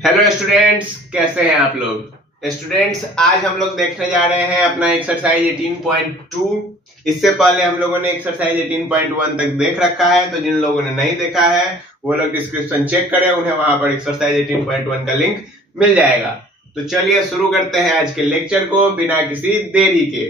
Hello students, कैसे हैं आप लोग। स्टूडेंट्स, आज हम लोग देखने जा रहे हैं अपना एक्सरसाइज 18.2। इससे पहले हम लोगों ने एक्सरसाइज 18.1 तक देख रखा है, तो जिन लोगों ने नहीं देखा है वो लोग डिस्क्रिप्शन चेक करें, उन्हें वहां पर एक्सरसाइज 18.1 का लिंक मिल जाएगा। तो चलिए शुरू करते हैं आज के लेक्चर को बिना किसी देरी के।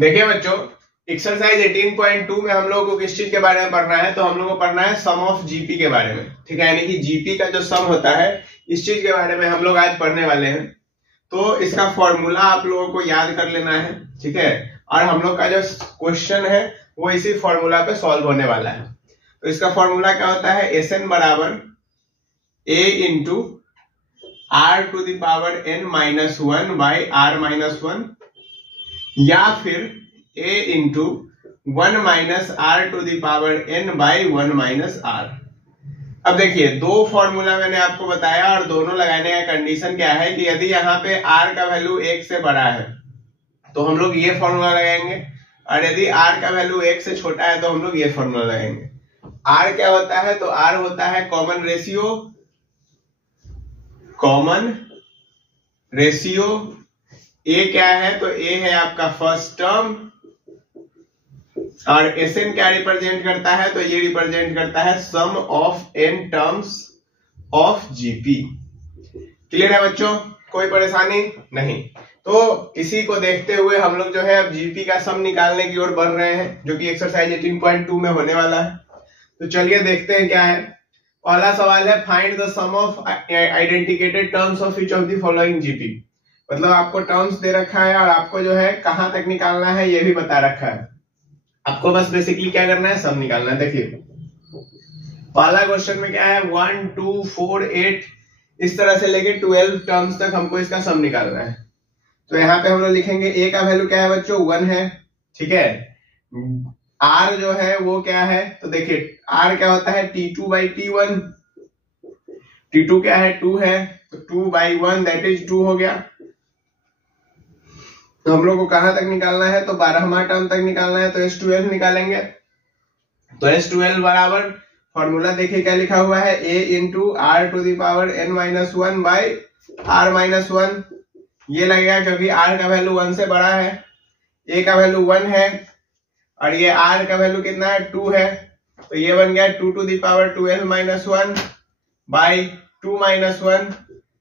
देखिए बच्चों, एक्सरसाइज 18.2 में हम लोगों को किस चीज के बारे में पढ़ना है, तो हम लोगों को पढ़ना है सम ऑफ जीपी के बारे में। ठीक है, यानी कि जीपी का जो सम होता है इस चीज के बारे में हम लोग आज पढ़ने वाले हैं। तो इसका फॉर्मूला आप लोगों को याद कर लेना है, ठीक है। और हम लोग का जो क्वेश्चन है वो इसी फॉर्मूला पे सॉल्व होने वाला है। तो इसका फॉर्मूला क्या होता है, एस एन बराबर A into are to the power N minus one by are minus one, या फिर a into 1 minus are to the power n by 1 minus R. अब देखिए, दो फॉर्मूला मैंने आपको बताया और दोनों लगाने का कंडीशन क्या है कि यदि यहाँ पे r का वैल्यू 1 से बड़ा है तो हम लोग ये फॉर्मूला लगाएंगे, और यदि r का वैल्यू 1 से छोटा है तो हम लोग ये फॉर्मूला लगाएंगे। r क्या होता है, तो r होता है कॉमन रेशियो। a क्या है, तो a है आपका फर्स्ट टर्म, और Sn क्या रिप्रेजेंट करता है, तो ये रिप्रेजेंट करता है sum of n terms of GP. Clear है बच्चों, कोई परेशानी नहीं। तो इसी को देखते हुए हम लोग जो है अब जीपी का सम निकालने की ओर बढ़ रहे हैं, जो कि एक्सरसाइज 18.2 में होने वाला है। तो चलिए देखते हैं क्या है। पहला सवाल है, find the sum of indicated terms of each of the following GP. मतलब आपको टर्म्स दे रखा है और आपको जो है कहां तक निकालना है ये भी बता रखा है। आपको बस बेसिकली क्या करना है, सम निकालना है। देखिए पहला क्वेश्चन में क्या है, 1 2 4 8 इस तरह से लेके 12 टर्म्स तक हमको इसका सम निकालना है। तो यहाँ पे हम लोग लिखेंगे a का वैल्यू क्या है बच्चों, 1 है, ठीक है। r जो है वो क्या है, तो देखिए r क्या होता है, t2 बाई t1। t2 क्या है, 2 है, तो 2 बाई 1 दैट इज 2 हो गया। तो हम लोग को कहां तक निकालना है, तो 12वां टर्म तक निकालना है, तो S12 निकालेंगे। तो S12 बराबर फॉर्मूला देखिए क्या लिखा हुआ है, a into are to the power n minus one by are minus one. ये लगेगा क्योंकि r का वैल्यू 1 से बड़ा है, a का वैल्यू 1 है, और ये r का वैल्यू कितना है, 2 है। तो ये बन गया 2 to the power 12 minus one by 2 minus 1।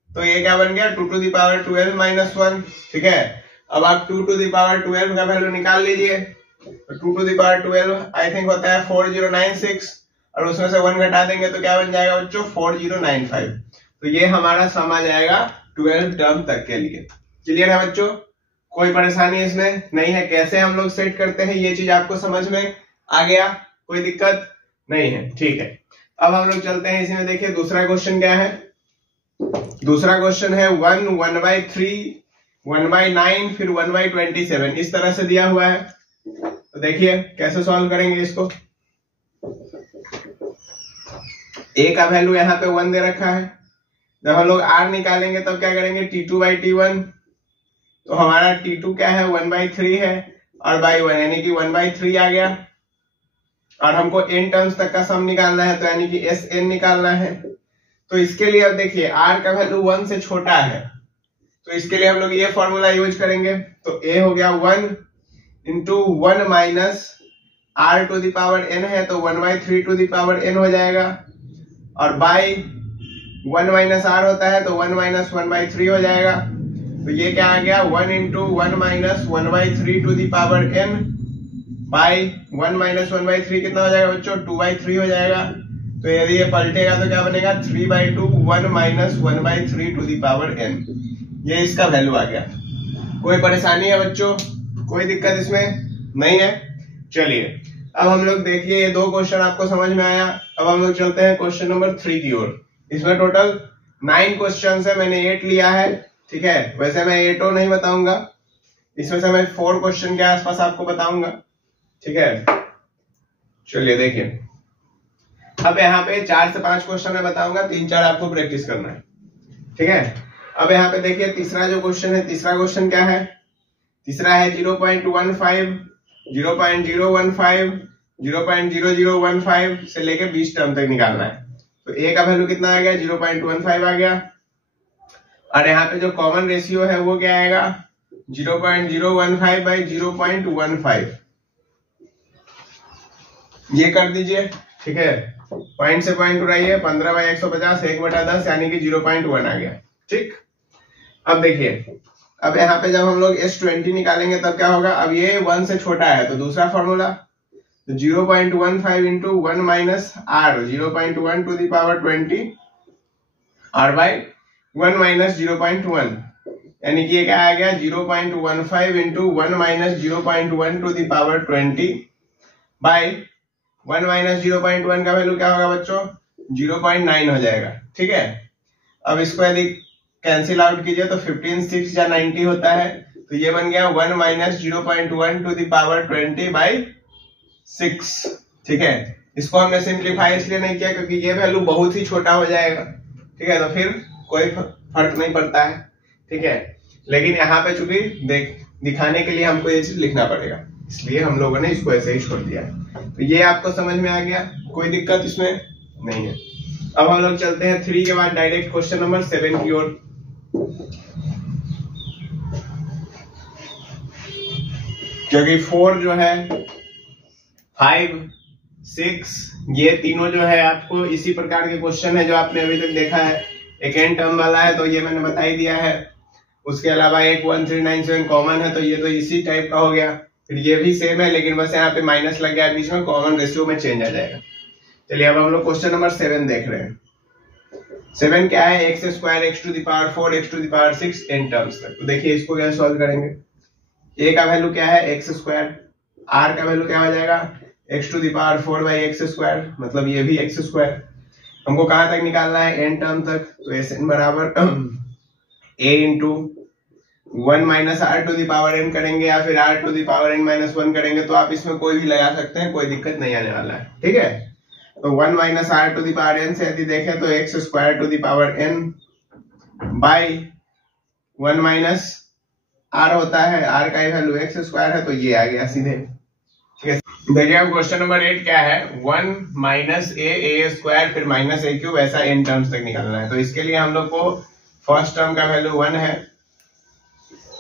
तो ये क्या बन गया, 2 टू द पावर 12 माइनस 1, ठीक है। अब आप 2 टू द पावर 12 का वैल्यू निकाल लीजिए। तो 2 to the power 12 I think होता है 4096, और उसमें से 1 घटा देंगे तो क्या बन जाएगा बच्चों, 4095। तो ये हमारा सम आ जाएगा 12 टर्म तक के लिए। क्लियर है बच्चों, कोई परेशानी इसमें नहीं है। कैसे हम लोग सेट करते हैं ये चीज आपको समझ में आ गया, कोई दिक्कत नहीं है, ठीक है। अब हम लोग चलते हैं इसी में। देखिए दूसरा क्वेश्चन क्या है, दूसरा क्वेश्चन है 1 1 बाई 3 1 बाई 9 फिर 1 बाई 27 इस तरह से दिया हुआ है। तो देखिए कैसे सॉल्व करेंगे इसको। a का वैल्यू यहाँ पे 1 दे रखा है। जब हम लोग r निकालेंगे तब क्या करेंगे, t2 बाई t1। तो हमारा t2 क्या है, 1 बाई 3 है, और बाई 1 यानी कि 1 बाई 3 आ गया। और हमको n टर्म्स तक का सम निकालना है, तो यानी कि Sn निकालना है। तो इसके लिए अब देखिए r का वैल्यू 1 से छोटा है, तो इसके लिए हम लोग ये फॉर्मूला यूज करेंगे। तो a हो गया 1 into 1 minus r to the power n है, तो 1 by 3 to the power n हो जाएगा, और बाई 1 माइनस r होता है तो 1 माइनस 1 बाई 3 हो जाएगा। तो ये क्या आ गया, 1 into 1 minus 1 by 3 to the power n by 1 minus 1 by 3 कितना हो जाएगा बच्चों, 2 बाई 3 हो जाएगा। तो यदि ये पलटेगा तो क्या बनेगा, 3 by 2 1 minus 1 by 3 to the power n। ये इसका वैल्यू आ गया। कोई परेशानी है बच्चों, कोई दिक्कत इसमें नहीं है। चलिए अब हम लोग देखिए ये दो क्वेश्चन आपको समझ में आया। अब हम लोग चलते हैं क्वेश्चन नंबर 3 की ओर। इसमें टोटल 9 क्वेश्चन है, मैंने 8 लिया है, ठीक है। वैसे मैं 8 नहीं बताऊंगा, इसमें से मैं 4 क्वेश्चन के आसपास आपको बताऊंगा, ठीक है। चलिए देखिए, अब यहाँ पे 4 से 5 क्वेश्चन मैं बताऊंगा, 3-4 आपको प्रैक्टिस करना है, ठीक है। अब यहाँ पे देखिए तीसरा जो क्वेश्चन है, तीसरा क्वेश्चन क्या है, तीसरा है 0.15, 0.015, 0.0015 से लेके 20 टर्म तक निकालना है। तो ए का वैल्यू कितना आ गया, 0.15 आ गया। और यहाँ पे जो कॉमन रेशियो है वो क्या आएगा, 0.015 बाई 0.15, ये कर दीजिए। ठीक है, पॉइंट से पॉइंट उड़ाइए, 15 बाई 150 1/10 यानी कि 0.1 आ गया। ठीक, अब देखिए, अब यहाँ पे जब हम लोग S20 निकालेंगे तब क्या होगा, अब ये 1 से छोटा है तो दूसरा फॉर्मूला, तो 0.15 into 1 minus r, 0.1 to the power 20 और बाई 1 माइनस 0.1, यानी कि ये क्या आ गया, 0.15 into 1 minus 0.1 to the power 20 by 1 minus 0.1 का वैल्यू क्या होगा बच्चों, 0.9 हो जाएगा। ठीक है, अब इसको यदि कैंसिल आउट कीजिए तो 15 6 या 90 होता है, तो ये बन गया 1 minus 0.1 to the power 20 by 6। ठीक है, इसको हमने सिंप्लीफाई इसलिए नहीं किया क्योंकि ये वैल्यू बहुत ही छोटा हो जाएगा। ठीक है, तो फिर कोई फर्क नहीं पड़ता है। ठीक है, लेकिन यहाँ पे चूंकि दिखाने के लिए हमको ये चीज लिखना पड़ेगा, इसलिए हम लोगों ने इसको ऐसे ही छोड़ दिया। तो ये आपको समझ में आ गया, कोई दिक्कत इसमें नहीं है। अब हम लोग चलते हैं 3 के बाद डायरेक्ट क्वेश्चन नंबर 7 की ओर। क्योंकि 4 जो है, 5 6 ये तीनों जो है आपको इसी प्रकार के क्वेश्चन है जो आपने अभी तक देखा है। एक एन टर्म वाला है तो ये मैंने बता ही दिया है, उसके अलावा एक 1397 कॉमन है तो ये तो इसी टाइप का हो गया। फिर ये भी सेम है लेकिन बस यहाँ पे माइनस लग गया बीच में, कॉमन रेशियो में चेंज आ जाएगा। चलिए अब हम लोग क्वेश्चन नंबर 7 देख रहे हैं। 7 क्या है, x square x to the power 4 x to the power 6 n terms तक। तो देखिए इसको क्या सॉल्व करेंगे, a का वैल्यू क्या है x स्क्वायर, r का वैल्यू क्या हो जाएगा x to the power 4 by x square, मतलब ये भी x स्क्वायर। हमको कहां तक निकालना है, n टर्म तक, तो sn बराबर a into 1 minus are to the power n करेंगे या फिर r to the power n minus 1 करेंगे, तो आप इसमें कोई भी लगा सकते हैं, कोई दिक्कत नहीं आने वाला है। ठीक है, तो 1 minus are to the power n से यदि देखें तो x square to the power n by 1 minus r होता है, r का वैल्यू x स्क्वायर है, तो ये आ गया सीधे। ठीक है, देखिए अब क्वेश्चन नंबर 8 क्या है, 1 माइनस a स्क्वायर फिर माइनस a क्यूब, ऐसा n टर्म्स तक निकालना है। तो इसके लिए हम लोग को फर्स्ट टर्म का वैल्यू 1 है,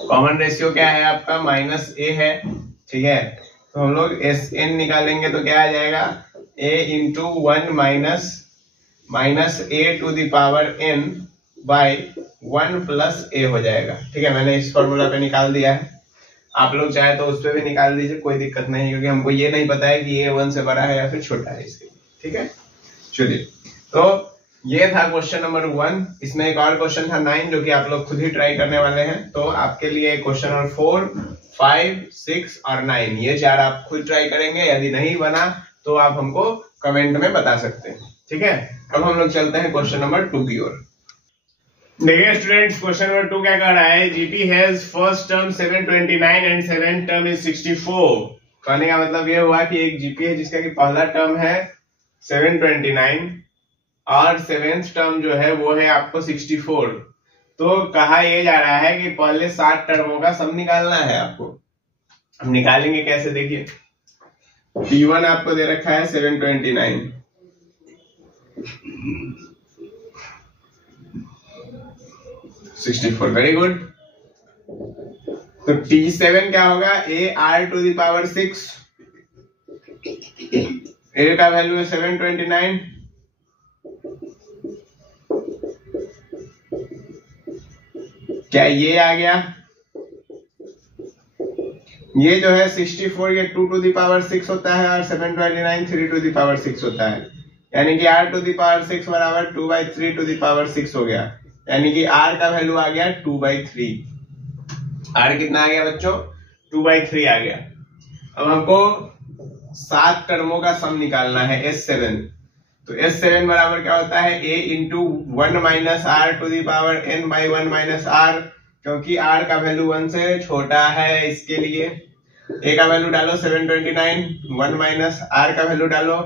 कॉमन रेशियो क्या है आपका माइनस a है। ठीक है, तो हम लोग Sn निकालेंगे तो क्या आ जाएगा, a into 1 minus a to the power n by 1 plus a हो जाएगा। ठीक है, मैंने इस फॉर्मूला पे निकाल दिया है, आप लोग चाहे तो उस पे भी निकाल दीजिए, कोई दिक्कत नहीं, क्योंकि हमको ये नहीं पता है कि ये 1 से बड़ा है या फिर छोटा है इसके। ठीक है, चलिए, तो ये था क्वेश्चन नंबर 1। इसमें एक और क्वेश्चन था 9 जो कि आप लोग खुद ही ट्राई करने वाले हैं। तो आपके लिए क्वेश्चन नंबर 4, 5, 6 और 9 ये 4 आप खुद ट्राई करेंगे, यदि नहीं बना तो आप हमको कमेंट में बता सकते हैं। ठीक है, अब हम लोग चलते हैं क्वेश्चन नंबर 2 की ओर। देखिए स्टूडेंट्स, क्वेश्चन नंबर 2 क्या कह रहा है, GP has first term 729 and second term is 64। कहने का मतलब ये हुआ कि एक जीपी है जिसका कि पहला टर्म है 729 और सेवेंथ टर्म जो है वो है आपको 64। तो कहा यह जा रहा है कि पहले 7 टर्मों का सम निकालना है आपको। हम निकालेंगे कैसे, देखिए P1 आपको दे रखा है 729, वेरी गुड। तो T7 क्या होगा, a r to the power 6, a का वैल्यू है 729, क्या ये आ गया, ये जो है 64 ये 2 टू द पावर 6 होता है और 729 3 टू द पावर 6 होता है, यानी कि r टू द पावर 6 बराबर 2/3 टू द पावर 6 हो गया, यानी कि r का वैल्यू आ गया 2/3। r कितना आ गया बच्चों, 2/3 आ गया। अब हमको 7 टर्मों का सम निकालना है S7। तो S7 बराबर क्या होता है, a into 1 minus are to the power n by 1 minus r, क्योंकि r का वैल्यू 1 से छोटा है, इसके लिए a का वैल्यू डालो 729, 1 माइनस r का वैल्यू डालो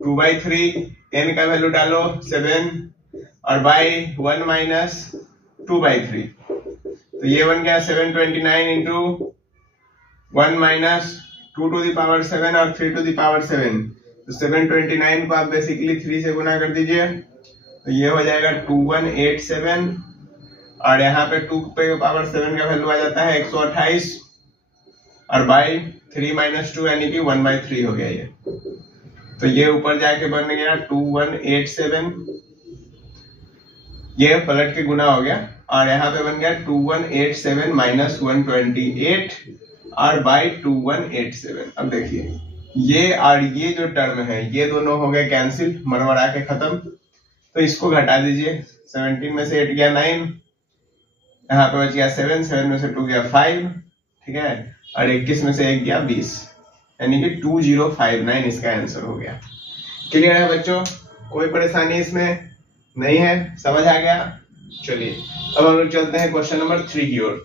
2/3, n का वैल्यू डालो 7 और बाई 1 माइनस 2/3। तो ये बन गया 729 into 1 minus 2 to the power 7 और 3 to the power 7, तो 729 को आप बेसिकली 3 से गुना कर दीजिए, तो ये हो जाएगा 2187, और यहाँ पे 2 पे पावर 7 का वैल्यू आ जाता है 128, और बाई 3 - 2 यानी कि 1/3 हो गया ये। तो ये ऊपर जाके बन गया 2187, ये पलट के गुना हो गया, और यहाँ पे बन गया 2187 - 128 और बाई 2187। अब देखिए ये और ये जो टर्म है ये दोनों हो गए कैंसिल, मरमरा के खत्म, तो इसको घटा दीजिए। 17 में से 8 गया 9, यहाँ पे बच गया 7, 7 में से 2 गया 5, ठीक है, और 21 में से 1 गया 20, यानी कि 2059 इसका आंसर हो गया। क्लियर है बच्चों, कोई परेशानी इसमें नहीं है, समझ आ गया। चलिए अब हम लोग चलते हैं क्वेश्चन नंबर 3 की ओर।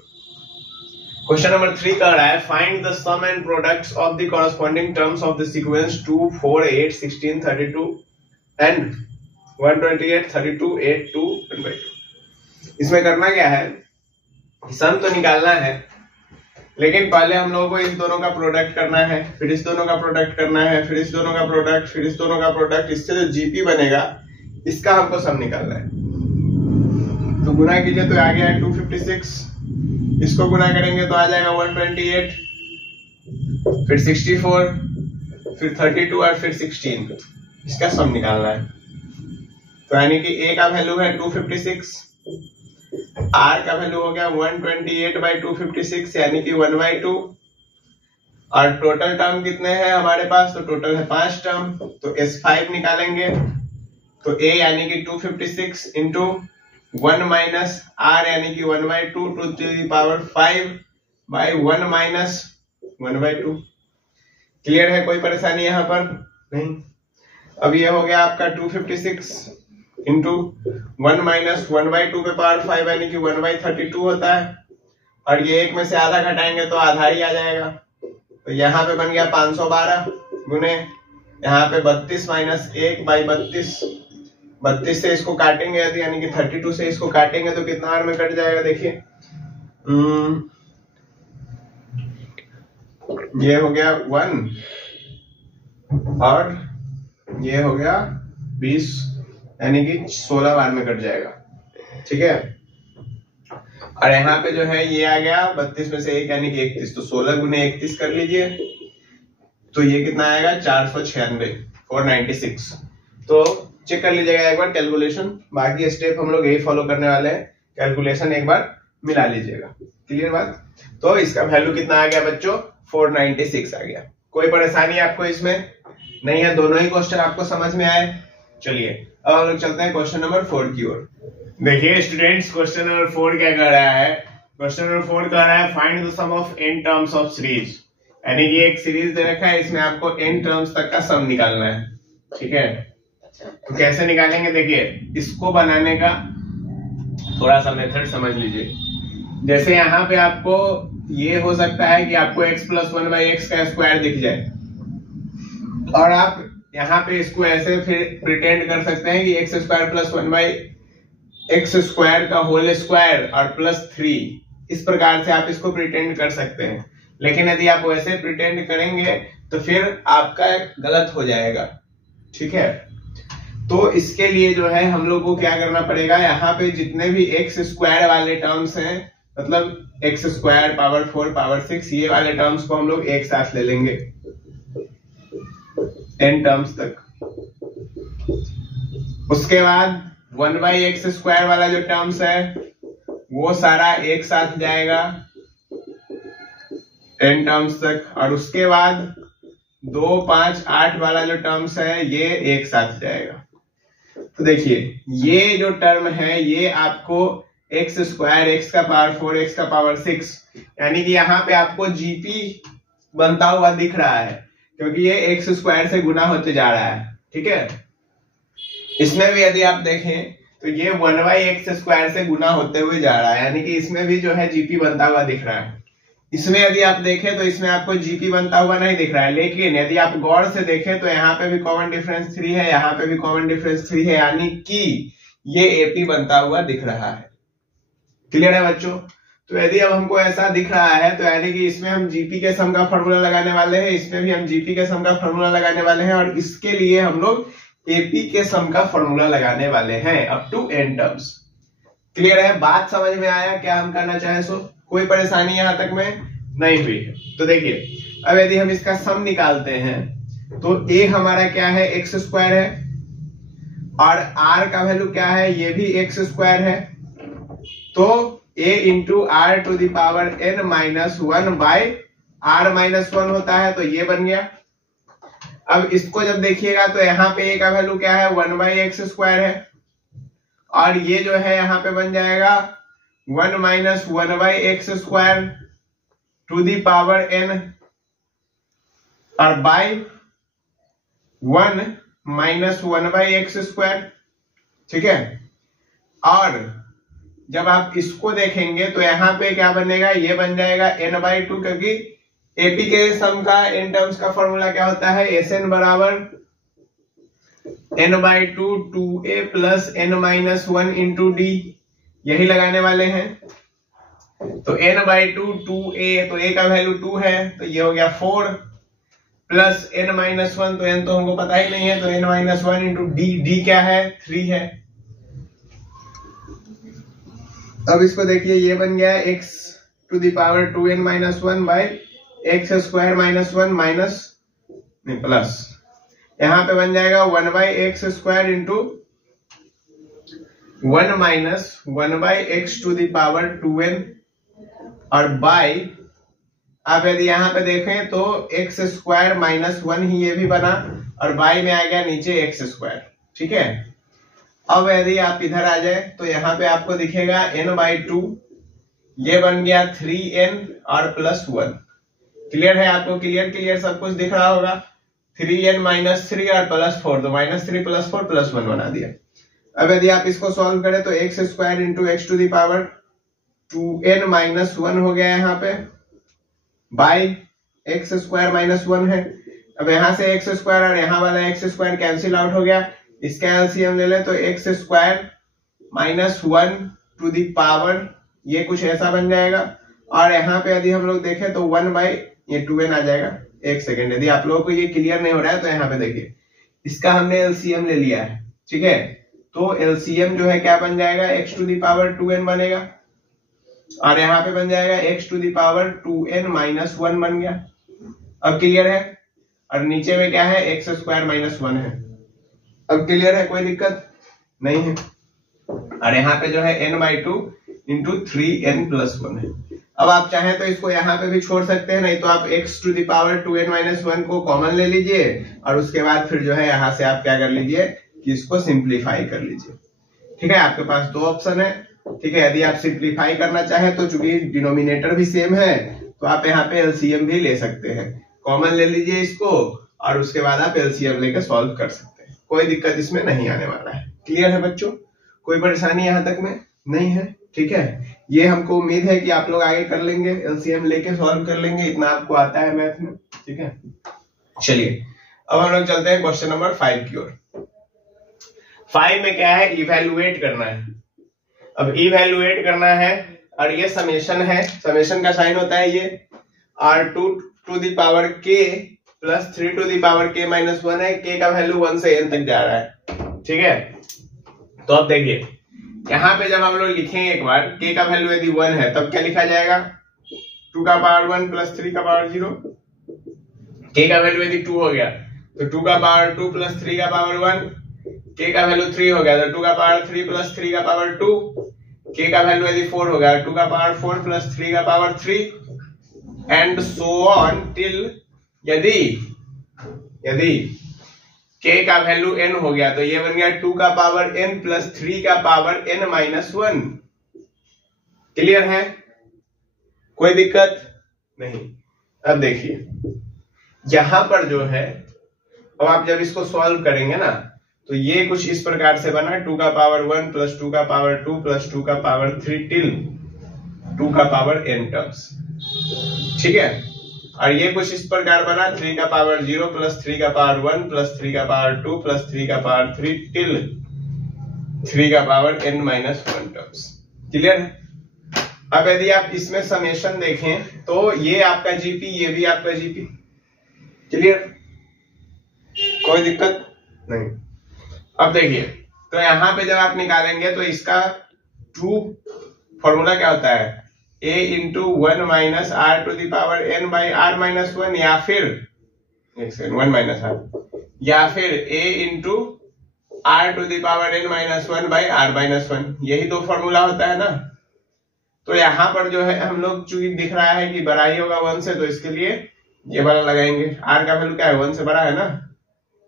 क्वेश्चन नंबर 3 कह रहा है find the sum and products of the corresponding terms of the sequence 2, 4, 8, 16, 32 and 128, 32, 8, 2, 1/2। इसमें करना क्या है, सम तो निकालना है, लेकिन पहले हम लोगों को इस दोनों का प्रोडक्ट करना है, फिर इस दोनों का प्रोडक्ट करना है, फिर इस दोनों का प्रोडक्ट, फिर इस दोनों का प्रोडक्ट, इससे जो जीपी बनेगा इसका हमको सम निकालना है। तो गुना कीजिए तो आ गया 256, इसको गुना करेंगे तो आ जाएगा 128, फिर 64, फिर 32 और फिर 16, इसका सम निकालना है। तो यानी कि ए का वैल्यू है 256, आर का वैल्यू हो गया 128/256 यानी कि 1/2, और टोटल टर्म कितने हैं हमारे पास, तो टोटल है 5 टर्म, तो S5 निकालेंगे, तो A यानी कि 256 इंटू 1 माइनस R यानी कि 1/2 to the power 5/1 minus 1/2। Clear है, कोई परेशानी यहाँ पर नहीं। अब ये हो गया आपका 256 इंटू 1 माइनस 1/2 पे पावर 5 यानी कि 1/32 होता है, और ये एक में से आधा घटाएंगे तो आधा ही आ जाएगा, तो यहाँ पे बन गया 512 गुने यहाँ पे 32 माइनस 1/32, 32 से इसको काटेंगे यदि यानी कि 32 से इसको काटेंगे तो कितना आर में कट जाएगा, देखिए ये हो गया 1 और ये हो गया 20 यानी कि 16 बार में कट जाएगा, ठीक है। और यहाँ पे जो है ये आ गया 32 में से 1 यानी कि 31, तो 16 गुने 31 कर लीजिए, तो ये कितना आएगा 496, 496। तो चेक कर लीजिएगा एक बार कैलकुलेशन, बाकी स्टेप हम लोग यही फॉलो करने वाले हैं, कैलकुलेशन एक बार मिला लीजिएगा। क्लियर बात, तो इसका वैल्यू कितना आ गया बच्चों, 496 आ गया। कोई परेशानी आपको इसमें नहीं है, दोनों ही क्वेश्चन आपको समझ में आए। चलिए अब हम लोग चलते हैं क्वेश्चन नंबर 4 की ओर। देखिए स्टूडेंट्स, क्वेश्चन नंबर 4 क्या कर रहा है, क्वेश्चन नंबर 4 कह रहा है find the sum of n terms of series, यानी कि एक सीरीज दे रखा है, इसमें आपको n टर्म्स तक का सम निकालना है, ठीक है। तो कैसे निकालेंगे, देखिए इसको बनाने का थोड़ा सा मेथड समझ लीजिए। जैसे यहाँ पे आपको ये हो सकता है कि आपको x + 1/x का स्क्वायर दिख जाए, और आप यहाँ पे इसको ऐसे फिर प्रिटेंड कर सकते हैं कि x² + 1/x² का होल स्क्वायर और +3, इस प्रकार से आप इसको प्रिटेंड कर सकते हैं। लेकिन यदि आप वैसे प्रिटेंड करेंगे तो फिर आपका गलत हो जाएगा, ठीक है। तो इसके लिए जो है हम लोग को क्या करना पड़ेगा, यहाँ पे जितने भी x² वाले टर्म्स हैं, मतलब x² पावर 4 पावर 6 ये वाले टर्म्स को हम लोग एक साथ ले लेंगे n टर्म्स तक। उसके बाद 1/x² वाला जो टर्म्स है वो सारा एक साथ जाएगा n टर्म्स तक, और उसके बाद 2, 5, 8 वाला जो टर्म्स है ये एक साथ जाएगा। तो देखिए ये जो टर्म है ये आपको x² x का पावर 4 x का पावर 6 यानी कि यहाँ पे आपको जीपी बनता हुआ दिख रहा है, क्योंकि ये x² से गुना होते जा रहा है, ठीक है। इसमें भी यदि आप देखें तो ये 1/x² से गुना होते हुए जा रहा है, यानी कि इसमें भी जो है जीपी बनता हुआ दिख रहा है। इसमें यदि आप देखें तो इसमें आपको जीपी बनता हुआ नहीं दिख रहा है, लेकिन यदि आप गौर से देखें तो यहाँ पे भी कॉमन डिफरेंस 3 है, यहाँ पे भी कॉमन डिफरेंस 3 है, यानी कि ये एपी बनता हुआ दिख रहा है। क्लियर है बच्चों, तो यदि अब हमको ऐसा दिख रहा है तो यानी कि इसमें हम जीपी के सम का फॉर्मूला लगाने वाले हैं, इसमें भी हम जीपी के सम का फॉर्मूला लगाने वाले हैं, और इसके लिए हम लोग एपी के सम का फॉर्मूला लगाने वाले हैं up to n terms. Clear है? बात समझ में आया क्या हम करना चाहे सो? कोई परेशानी यहां तक में नहीं हुई है? तो देखिए अब यदि हम इसका सम निकालते हैं तो a हमारा क्या है, एक्स स्क्वायर है, और r का वैल्यू क्या है, ये भी एक्स स्क्वायर है। तो a into are to the power n minus 1 by r minus 1 होता है, तो ये बन गया। अब इसको जब देखिएगा तो यहाँ पे a का वैल्यू क्या है, 1 बाई एक्स स्क्वायर है, और ये जो है यहाँ पे बन जाएगा 1 minus 1 by x square to the power n, और by 1 minus 1 by x square. ठीक है, और जब आप इसको देखेंगे तो यहाँ पे क्या बनेगा, ये बन जाएगा n/2, क्योंकि एपी के सम का n टर्म्स का फॉर्मूला क्या होता है, Sn बराबर n/2 2a plus n minus 1 into D, यही लगाने वाले हैं। तो n/2 2a, तो a का वैल्यू 2 है, तो ये हो गया 4 प्लस n माइनस 1, तो n तो हमको पता ही नहीं है, तो n minus 1 into D, D क्या है, 3 है। अब इसको देखिए, ये बन गया x to the power 2n minus 1 by x square minus 1 minus plus, यहां पे बन जाएगा 1 by x square into 1 minus 1 by x to the power 2n, और बाई, आप यदि यहां पे देखें तो एक्स स्क्वायर माइनस 1 ही ये भी बना, और बाई में आ गया नीचे एक्स स्क्वायर। ठीक है, अब यदि आप इधर आ जाए तो यहाँ पे आपको दिखेगा n/2, ये बन गया 3n और प्लस 1। क्लियर है? आपको क्लियर सब कुछ दिख रहा होगा। 3n माइनस 3 और प्लस 4, तो माइनस 3 प्लस 4 प्लस 1 बना दिया। अब यदि आप इसको सॉल्व करें तो x square into x to the power 2n minus 1 हो गया यहाँ पे, बाई एक्स स्क्वायर माइनस 1 है। अब यहाँ से एक्स स्क्वायर और यहाँ वाला एक्स स्क्वायर कैंसिल आउट हो गया, इसका एलसीएम ले ले तो x square minus 1 to the power, ये कुछ ऐसा बन जाएगा, और यहाँ पे यदि हम लोग देखें तो 1 बाई ये 2n आ जाएगा। एक सेकेंड, यदि आप लोगों को ये क्लियर नहीं हो रहा है तो यहाँ पे देखिए, इसका हमने एलसीएम ले लिया है। ठीक है, तो एलसीएम जो है क्या बन जाएगा, x to the power 2n बनेगा, और यहाँ पे बन जाएगा x to the power 2n minus 1 बन गया। अब क्लियर है? और नीचे में क्या है, एक्स स्क्वायर माइनस 1 है। अब क्लियर है? कोई दिक्कत नहीं है। और यहाँ पे जो है n/2 इंटू 3n प्लस 1 है। अब आप चाहें तो इसको यहाँ पे भी छोड़ सकते हैं, नहीं तो आप x to the power 2n minus 1 को कॉमन ले लीजिए, और उसके बाद फिर जो है यहाँ से आप क्या कर लीजिए कि इसको सिंप्लीफाई कर लीजिए। ठीक है, आपके पास दो ऑप्शन है। ठीक है, यदि आप सिंप्लीफाई करना चाहें तो चूंकि डिनोमिनेटर भी सेम है तो आप यहाँ पे एलसीएम भी ले सकते हैं, कॉमन ले लीजिए इसको, और उसके बाद आप एलसीएम लेकर सॉल्व कर सकते हैं। कोई दिक्कत इसमें नहीं आने वाला है। क्लियर है बच्चों? कोई परेशानी यहाँ तक में नहीं है? ठीक है, ये हमको उम्मीद है कि आप लोग आगे कर लेंगे, एलसीएम लेके सॉल्व कर लेंगे, इतना आपको आता है मैथ में। ठीक है, चलिए अब हम लोग चलते हैं क्वेश्चन नंबर 5 की ओर। 5 में क्या है, इवैल्यूएट करना है। अब इवैल्यूएट करना है, और ये समेशन है, समेशन का साइन होता है ये r2 to the power k plus 3 to the power k minus 1 है। k का वैल्यू 1 से n तक जा रहा है। ठीक है, तो अब देखिए यहाँ पे जब हम लोग लिखेंगे एक बार k का वैल्यू यदि 1 है तब क्या लिखा जाएगा, 2 का पावर 1 प्लस 3 का पावर 0। k का वैल्यू यदि 2 हो गया तो 2 का पावर 2 प्लस 3 का पावर 1। k का वैल्यू 3 हो गया तो 2 का पावर 3 प्लस 3 का पावर 2। k का वैल्यू यदि 4 हो गया 2 का पावर 4 प्लस 3 का power 3, and so on till यदि k का वैल्यू n हो गया तो ये बन गया 2 का पावर n प्लस 3 का पावर n माइनस 1। क्लियर है? कोई दिक्कत नहीं। अब देखिए यहां पर जो है, अब आप जब इसको सॉल्व करेंगे ना तो ये कुछ इस प्रकार से बना, 2 का पावर 1 प्लस 2 का पावर 2 प्लस 2 का पावर 3 टिल 2 का पावर n टर्म्स। ठीक है, और ये कुछ इस प्रकार बना, 3 का पावर 0 प्लस 3 का पावर 1 प्लस 3 का पावर 2 प्लस 3 का पावर 3 टिल 3 का power n minus 1 terms. Clear है? अब यदि आप इसमें समेशन देखें तो ये आपका जीपी, ये भी आपका जीपी। क्लियर, कोई दिक्कत नहीं। अब देखिए, तो यहां पे जब आप निकालेंगे तो इसका ट्रू फॉर्मूला क्या होता है, a into 1 minus are to the power n by are minus 1, या फिर 1 माइनस आर, या फिर a into are to the power n minus 1 by are minus 1। यही दो फॉर्मूला होता है ना। तो यहाँ पर जो है हम लोग, चूंकि दिख रहा है कि बड़ा ही होगा 1 से, तो इसके लिए ये वाला लगाएंगे। r का वैल्यू क्या है, 1 से बड़ा है ना,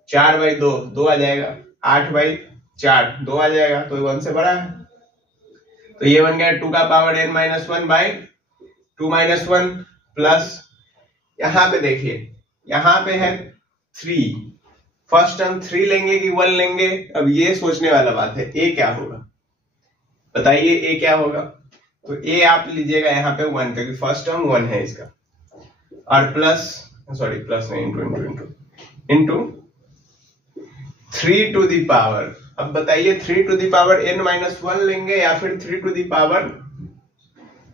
4 बाई 2 2 आ जाएगा, 8 बाई 4 2 आ जाएगा, तो 1 से बड़ा है। तो ये बन गया 2 का power n minus 1 by 2 minus 1 plus, यहाँ पे देखिए यहाँ पे है 3, फर्स्ट टर्म 3 लेंगे कि 1 लेंगे, अब ये सोचने वाला बात है। ए क्या होगा बताइए, ए क्या होगा? तो ए आप लीजिएगा यहाँ पे 1, क्योंकि फर्स्ट टर्म 1 है इसका, और प्लस, सॉरी प्लस नहीं, इंटू 3 टू दी पावर। अब बताइए 3 to the power n minus 1 लेंगे या फिर 3 टू दी पावर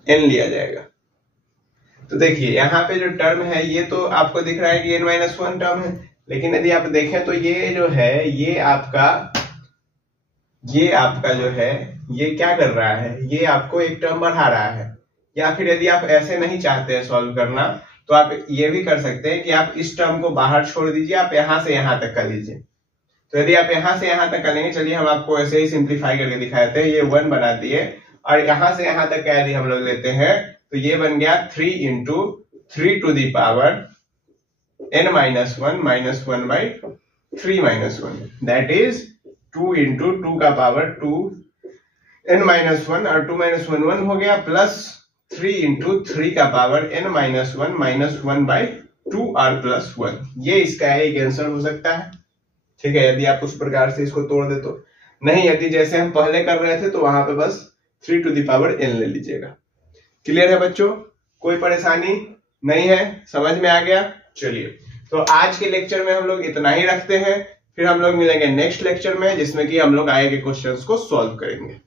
n लिया जाएगा। तो देखिए यहाँ पे जो टर्म है ये तो आपको दिख रहा है कि n माइनस 1 टर्म है, लेकिन यदि आप देखें तो ये जो है ये आपका जो है ये क्या कर रहा है, ये आपको एक टर्म बढ़ा रहा है। या फिर यदि आप ऐसे नहीं चाहते हैं सॉल्व करना, तो आप ये भी कर सकते हैं कि आप इस टर्म को बाहर छोड़ दीजिए, आप यहां से यहां तक कर लीजिए। तो यदि आप यहां से यहां तक कर लेंगे, चलिए हम आपको ऐसे ही सिंप्लीफाई करके दिखाते हैं। ये 1 बना दिए और यहां से यहां तक यदि हम लोग लेते हैं तो ये बन गया 3 into 3 to the power n minus 1 minus 1 by 3 minus 1, that is 2 into 2 का पावर 2 n माइनस 1 और 2 माइनस 1 1 हो गया, प्लस 3 इंटू 3 का power n minus 1 minus 1 by 2 और प्लस 1। ये इसका एक आंसर हो सकता है। ठीक है, यदि आप उस प्रकार से इसको तोड़ दे तो। नहीं, यदि जैसे हम पहले कर रहे थे तो वहां पे बस 3 टू दी पावर n ले लीजिएगा। क्लियर है बच्चों, कोई परेशानी नहीं है, समझ में आ गया? चलिए, तो आज के लेक्चर में हम लोग इतना ही रखते हैं, फिर हम लोग मिलेंगे नेक्स्ट लेक्चर में, जिसमें कि हम लोग आगे के क्वेश्चंस को सॉल्व करेंगे।